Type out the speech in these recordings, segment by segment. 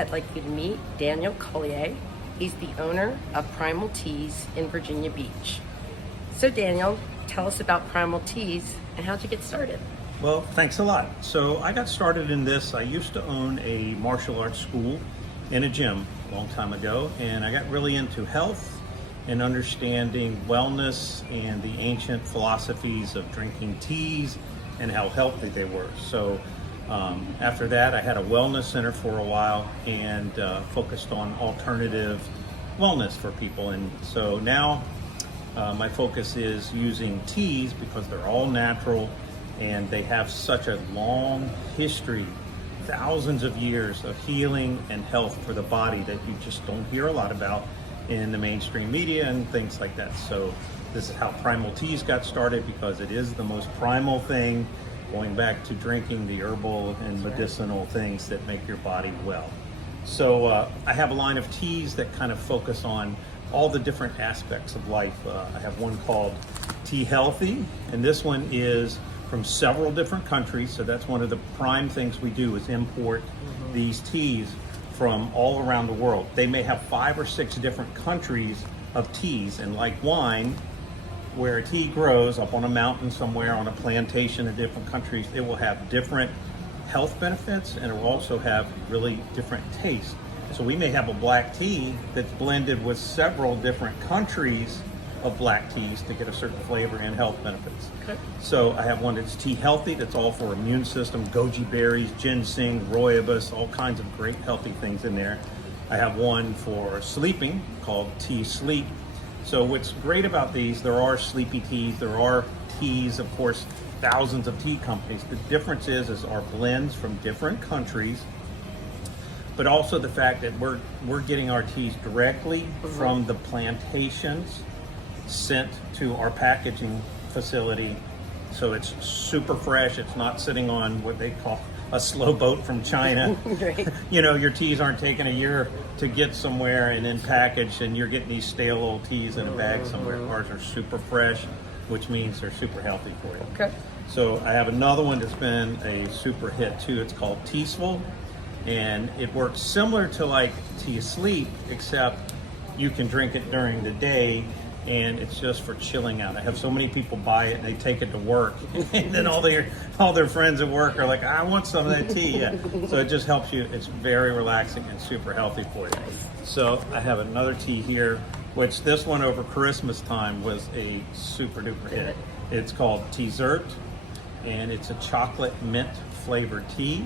I'd like you to meet Daniel Collier. He's the owner of Primal Teas in Virginia Beach. So Daniel, tell us about Primal Teas and how'd you get started? Well, thanks a lot. So I got started in this. I used to own a martial arts school in a gym a long time ago, and I got really into health and understanding wellness and the ancient philosophies of drinking teas and how healthy they were. So after that, I had a wellness center for a while and focused on alternative wellness for people. And so now my focus is using teas because they're all natural and they have such a long history, thousands of years of healing and health for the body that you just don't hear a lot about in the mainstream media and things like that. So this is how Primal Teas got started, because it is the most primal thing, going back to drinking the herbal and medicinal things that make your body well. So I have a line of teas that kind of focus on all the different aspects of life. I have one called Tea Healthy, and this one is from several different countries. So that's one of the prime things we do, is import these teas from all around the world. They may have 5 or 6 different countries of teas, and like wine, where a tea grows up on a mountain somewhere on a plantation in different countries, it will have different health benefits and it will also have really different taste. So we may have a black tea that's blended with several different countries of black teas to get a certain flavor and health benefits. Okay. So I have one that's Tea Healthy, that's all for immune system, goji berries, ginseng, rooibos, all kinds of great healthy things in there. I have one for sleeping called Tea Sleep. So what's great about these, there are sleepy teas, there are teas, of course, thousands of tea companies. The difference is our blends from different countries, but also the fact that we're getting our teas directly from the plantations, sent to our packaging facility. So it's super fresh. It's not sitting on what they call a slow boat from China. Right. You know, your teas aren't taking a year to get somewhere and then packaged, and you're getting these stale old teas in a bag somewhere. Ours are super fresh, which means they're super healthy for you. Okay. So I have another one that's been a super hit too. It's called Teasful, and it works similar to like Tea Sleep, except you can drink it during the day, and it's just for chilling out. I have so many people buy it and they take it to work, and then all their friends at work are like, I want some of that tea. Yeah. So it just helps you. It's very relaxing and super healthy for you. So I have another tea here, which this one over Christmas time was a super duper hit. It's called Teazert, and it's a chocolate mint flavored tea.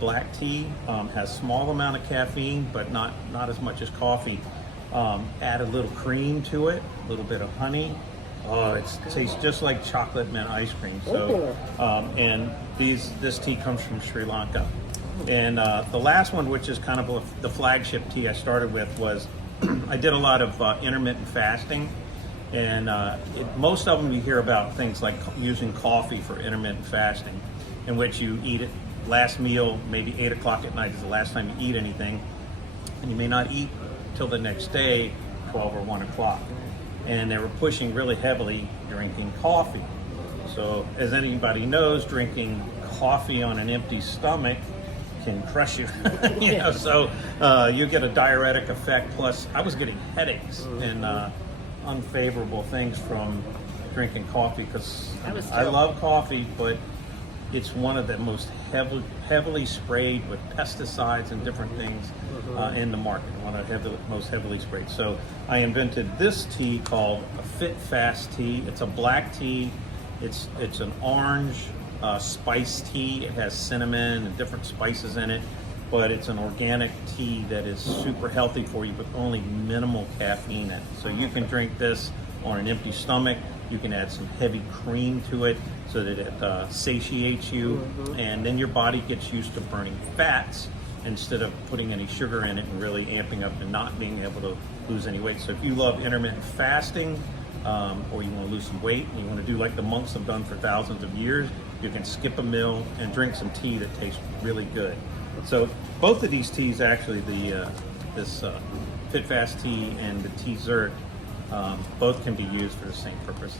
Black tea, has small amount of caffeine, but not as much as coffee. Add a little cream to it, a little bit of honey. Oh, it tastes just like chocolate mint ice cream. So, and this tea comes from Sri Lanka. And the last one, which is kind of the flagship tea I started with, was I did a lot of intermittent fasting. And most of them you hear about things like using coffee for intermittent fasting, in which you eat it last meal, maybe 8 o'clock at night is the last time you eat anything, and you may not eat till the next day, 12 or 1 o'clock. And they were pushing really heavily drinking coffee. So as anybody knows, drinking coffee on an empty stomach can crush you. You know, so you get a diuretic effect, plus I was getting headaches and unfavorable things from drinking coffee, because I love coffee, but it's one of the most heavily sprayed with pesticides and different things in the market. One of the most heavily sprayed. So I invented this tea called a Fit Fast tea. It's a black tea. It's an orange spice tea. It has cinnamon and different spices in it, but it's an organic tea that is super healthy for you with only minimal caffeine in it. So you can drink this on an empty stomach. You can add some heavy cream to it so that it satiates you, and then your body gets used to burning fats instead of putting any sugar in it and really amping up and not being able to lose any weight. So if you love intermittent fasting, or you want to lose some weight and you want to do like the monks have done for thousands of years, you can skip a meal and drink some tea that tastes really good. So both of these teas, actually, this Fit Fast tea and the Teazert, both can be used for the same purpose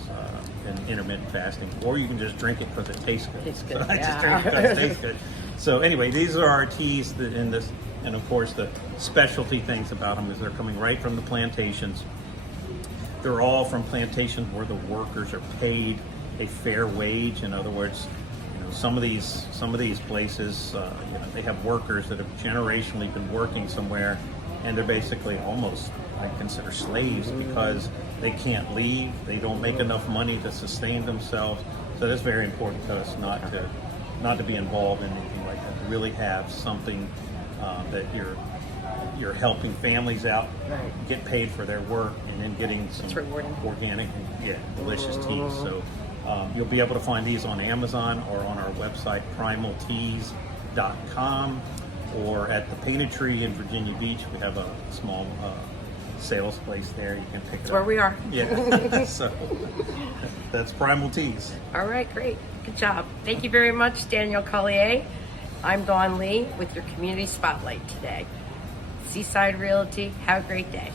in intermittent fasting, or you can just drink it because it tastes good. Tastes good. So I just drink it because it tastes good. So anyway, these are our teas that in this And of course, the specialty things about them is they're coming right from the plantations. They're all from plantations where the workers are paid a fair wage. In other words, some of these places, they have workers that have generationally been working somewhere, and they're basically almost, I consider, slaves because they can't leave. They don't make enough money to sustain themselves. So that's very important to us not to be involved in anything like that. To really have something that you're helping families out, Right. get paid for their work, and then getting some It's rewarding. organic and delicious teas. So you'll be able to find these on Amazon or on our website, primalteas.com, or at the Painted Tree in Virginia Beach. We have a small sales place there. You can pick it That's up. where we are. Yeah. So that's Primal Teas. All right, great. Good job. Thank you very much, Daniel Collier. I'm Dawn Lee with your Community Spotlight today. Seaside Realty, have a great day.